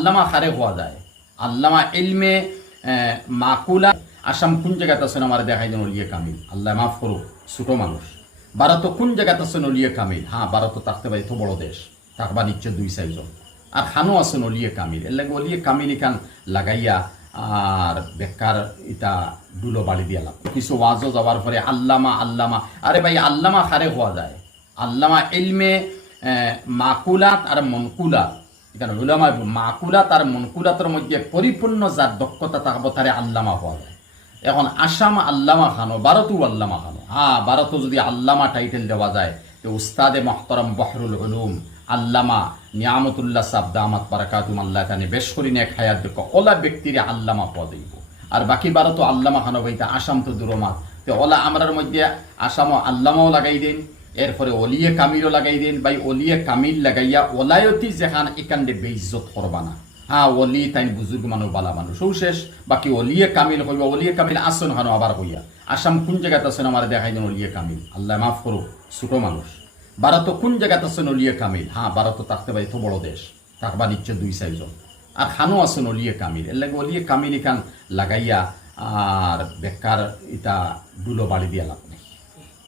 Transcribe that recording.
আল্লামা খারে হওয়া যায়, আল্লামা ইলমে মাকুলা। আসাম কোন জায়গাতে আছেন আমার দেখাই দেন অলিয়ে কামিল, আল্লাহ মাফ করো, ছোটো মানুষ। ভারত কোন জায়গাতে আছেন অলিয়ে কামিল, হ্যাঁ ভারত থাকতে পারে, তো বড় দেশ, থাকবা নিশ্চয় 2-4 জন। আর খানো আছেন অলিয়ে কামিল, এর লাগে অলিয়ে কামিল এখান লাগাইয়া আর বেকার এটা ডুলো বাড়ি দিয়ালাম। কিছু ওয়াজও যাওয়ার পরে আল্লামা আল্লামা, আরে ভাই আল্লামা খারে হওয়া যায়, আল্লামা ইলমে মাকুলাত আর মনকুলাত। এখানে উলামা মাকুলাত আর মনকুলাতের মধ্যে পরিপূর্ণ যার দক্ষতা থাকবো তারে আল্লামা হওয়া যায়। এখন আসাম আল্লামা খানো, ভারতও আল্লামা খানো। হ্যাঁ ভারতও যদি আল্লামা টাইটেল দেওয়া যায়, তো উস্তাদে মোহতরম বহরুল উলুম আল্লামা নিয়ামতুল্লাহ সাহেব দামাত বারাকাতুম আল্লাহ তানি বেশ করি নেক হায়াত দেখো ওলা ব্যক্তির আল্লামা পদ হইব। আর বাকি ভারতও আল্লামা খানো বইটা, আসাম তো দূরমাত। তো ওলা আমরার মধ্যে আসামও আল্লামাও লাগাই দেন, এরপরে অলিয়ে কামিলও লাগাই দেন। ভাই অলিয়ে কামিল লাগাইয়া ওলায়তি যেখান এখানে বেইজ্জত করবা না। হ্যাঁ অলি তাই বুজুর্গ মানুষ, বালা মানুষ সৌ শেষ। বাকি অলিয়ে কামিল হইবা, অলিয়ে কামিল আসন হানো আবার হইয়া। আসাম কোন জায়গাতে আছেন আমার দেখাই দেন অলিয়ে কামিল, আল্লাহ মাফ করো, ছোটো মানুষ। ভারত কোন জায়গাতে আছেন অলিয়ে কামিল, হ্যাঁ ভারত থাকতে পারে, তো বড় দেশ, থাকবা নিশ্চয় 2-4 জন। আর খানো আছেন অলিয়ে কামিল, এর লাগে অলিয়ে কামিল এখান লাগাইয়া আর বেকার এটা ডুলো বাড়ি দিয়ালাম।